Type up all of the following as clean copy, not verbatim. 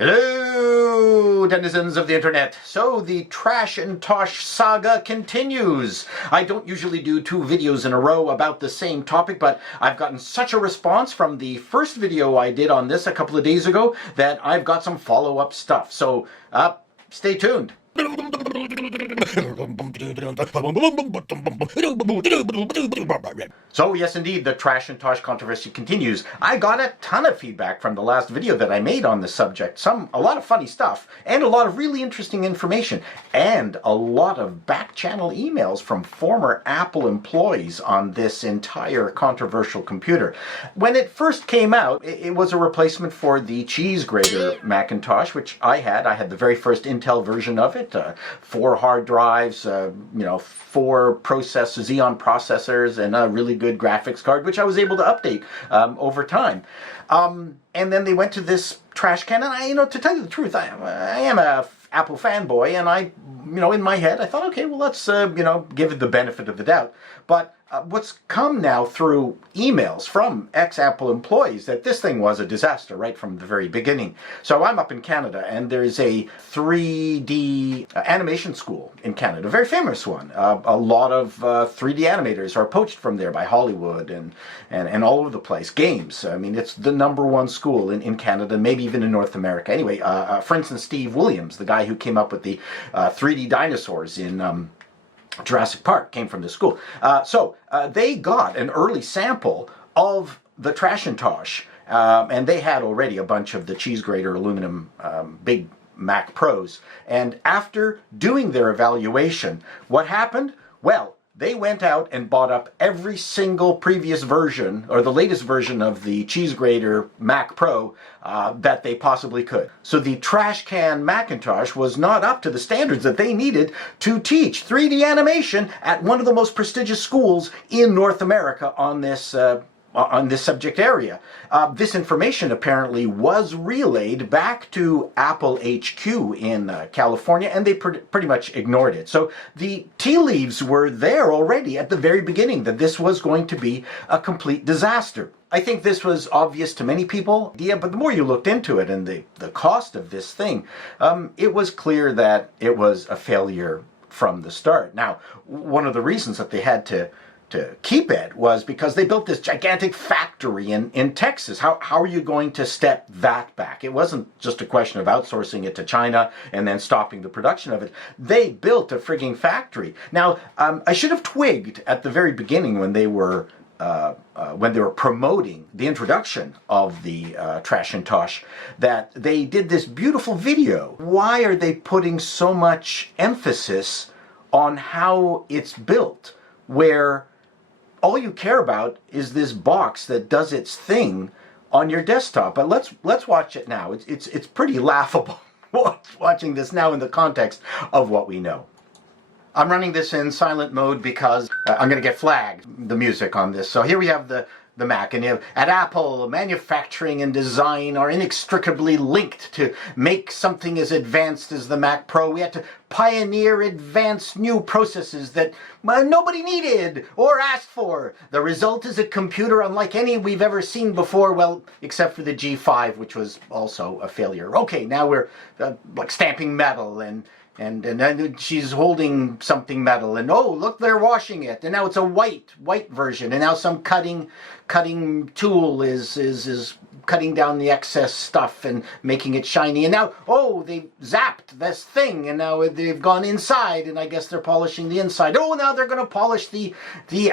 Hello, denizens of the internet. So the Trashintosh saga continues. I don't usually do 2 videos in a row about the same topic, but I've gotten such a response from the first video I did on this a couple of days ago that I've got some follow-up stuff. So stay tuned. So yes, indeed, the Trashintosh controversy continues. I got a ton of feedback from the last video that I made on the subject. A lot of funny stuff, and a lot of really interesting information, and a lot of back-channel emails from former Apple employees on this entire controversial computer. When it first came out, it was a replacement for the cheese grater Macintosh, which I had. I had the very first Intel version of it, 4 hard drives, 4 Xeon processors, and a really good graphics card, which I was able to update over time. And then they went to this trash can, and to tell you the truth, I am a Apple fanboy, and in my head, I thought, okay, well, let's, give it the benefit of the doubt. But what's come now through emails from ex-Apple employees that this thing was a disaster right from the very beginning. So I'm up in Canada, and there's a 3D animation school in Canada, a very famous one. A lot of 3D animators are poached from there by Hollywood and all over the place. Games, I mean, it's the #1 school in Canada, maybe even in North America. Anyway, for instance, Steve Williams, the guy who came up with the 3D dinosaurs in Jurassic Park, came from the school. So they got an early sample of the Trashintosh, and they had already a bunch of the cheese grater aluminum big Mac Pros. And after doing their evaluation, what happened? Well, they went out and bought up every single previous version, or the latest version of the cheese grater Mac Pro that they possibly could. So the trash can Macintosh was not up to the standards that they needed to teach 3D animation at one of the most prestigious schools in North America on this subject area. This information apparently was relayed back to Apple HQ in California, and they pretty much ignored it. So the tea leaves were there already at the very beginning that this was going to be a complete disaster. I think this was obvious to many people, but the more you looked into it and the cost of this thing, it was clear that it was a failure from the start. Now, one of the reasons that they had to keep it was because they built this gigantic factory in Texas. How are you going to step that back? It wasn't just a question of outsourcing it to China and then stopping the production of it. They built a frigging factory. Now, I should have twigged at the very beginning when they were promoting the introduction of the Trashintosh that they did this beautiful video. Why are they putting so much emphasis on how it's built, where all you care about is this box that does its thing on your desktop? But let's watch it now. It's pretty laughable watching this now in the context of what we know. I'm running this in silent mode because I'm going to get flagged, the music on this. So here we have the Mac, and at Apple, manufacturing and design are inextricably linked. To make something as advanced as the Mac Pro, we had to pioneer advanced new processes that nobody needed or asked for. The result is a computer unlike any we've ever seen before, well, except for the G5, which was also a failure. Okay, now we're like stamping metal, and she's holding something metal, and oh, look, they're washing it, and now it's a white version, and now some cutting tool is cutting down the excess stuff and making it shiny, and now, oh, they zapped this thing, and now they've gone inside, and I guess they're polishing the inside. Oh, now they're going to polish the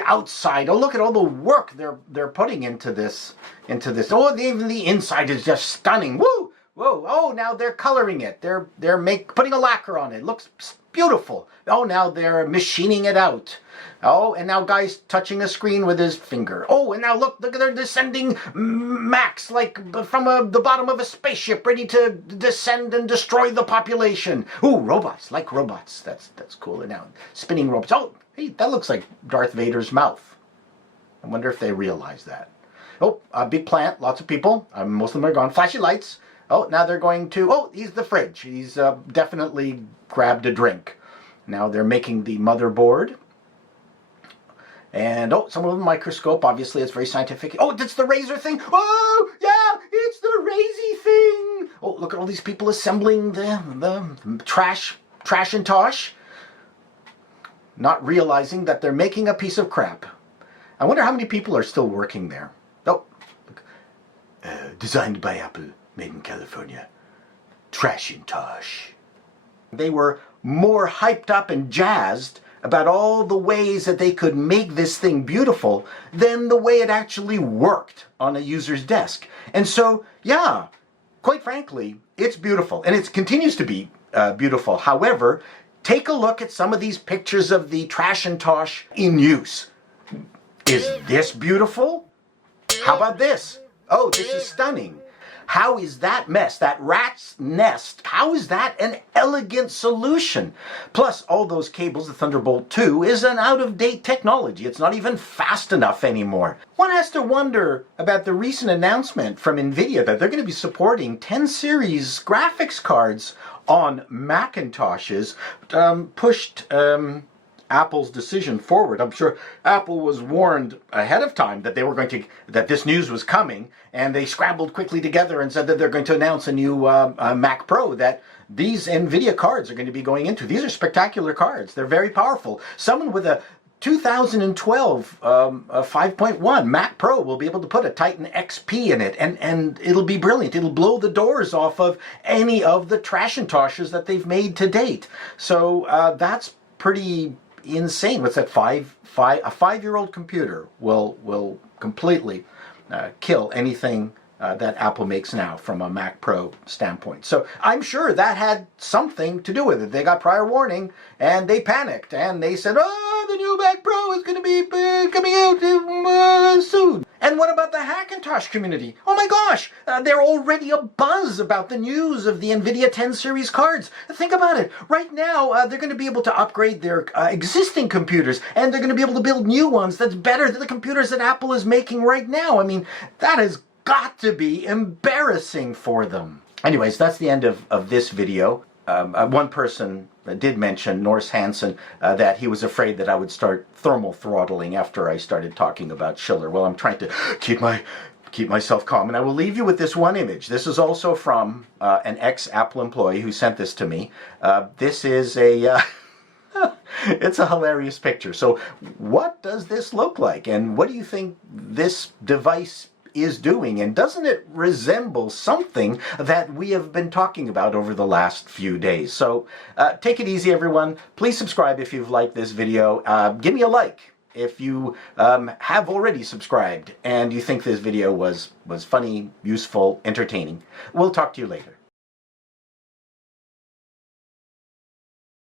outside. Oh, look at all the work they're putting into this. Oh, even the inside is just stunning. Woo! Whoa, oh, now they're coloring it. They're putting a lacquer on it. Looks beautiful. Oh, now they're machining it out. Oh, and now guy's touching a screen with his finger. Oh, and now look, they're descending Macs like from the bottom of a spaceship, ready to descend and destroy the population. Ooh, robots, like robots. That's cool. And now spinning robots. Oh, hey, that looks like Darth Vader's mouth. I wonder if they realize that. Oh, a big plant, lots of people. Most of them are gone. Flashy lights. Oh, now they're going to, oh, he's the fridge. He's definitely grabbed a drink. Now they're making the motherboard. And, oh, some of the microscope. Obviously, it's very scientific. Oh, it's the razor thing. Oh, yeah, it's the Razy thing. oh, look at all these people assembling the Trashintosh, not realizing that they're making a piece of crap. I wonder how many people are still working there. Oh, look. Designed by Apple, made in California. Trashintosh. They were more hyped up and jazzed about all the ways that they could make this thing beautiful than the way it actually worked on a user's desk. And so, yeah, quite frankly, it's beautiful. And it continues to be beautiful. However, take a look at some of these pictures of the Trashintosh in use. Is this beautiful? How about this? Oh, this is stunning. How is that mess, that rat's nest, how is that an elegant solution? Plus, all those cables, the Thunderbolt 2, is an out-of-date technology. It's not even fast enough anymore. One has to wonder about the recent announcement from Nvidia that they're going to be supporting 10 series graphics cards on Macintoshes, pushed Apple's decision forward. I'm sure Apple was warned ahead of time that that this news was coming, and they scrambled quickly together and said that they're going to announce a new Mac Pro that these Nvidia cards are going to be going into. These are spectacular cards. They're very powerful. Someone with a 2012 5.1 Mac Pro will be able to put a Titan XP in it, and it'll be brilliant. It'll blow the doors off of any of the Trashintoshes that they've made to date. So that's pretty insane. What's that? A 5-year-old computer will completely kill anything that Apple makes now from a Mac Pro standpoint. So I'm sure that had something to do with it. They got prior warning and they panicked and they said, oh, the new Mac Pro is going to be coming out soon. And what about the Hackintosh community? Oh my gosh, they're already abuzz about the news of the Nvidia 10 series cards. Think about it. Right now, they're going to be able to upgrade their existing computers, and they're going to be able to build new ones that's better than the computers that Apple is making right now. I mean, that has got to be embarrassing for them. Anyways, that's the end of this video. One person did mention, Norse Hansen, that he was afraid that I would start thermal throttling after I started talking about Schiller. Well, I'm trying to keep myself calm, and I will leave you with this one image. This is also from an ex-Apple employee who sent this to me. This is a it's a hilarious picture. So what does this look like, and what do you think this device is doing, and doesn't it resemble something that we have been talking about over the last few days? So take it easy, everyone. Please subscribe if you've liked this video. Give me a like if you have already subscribed and you think this video was funny, useful, entertaining. We'll talk to you later.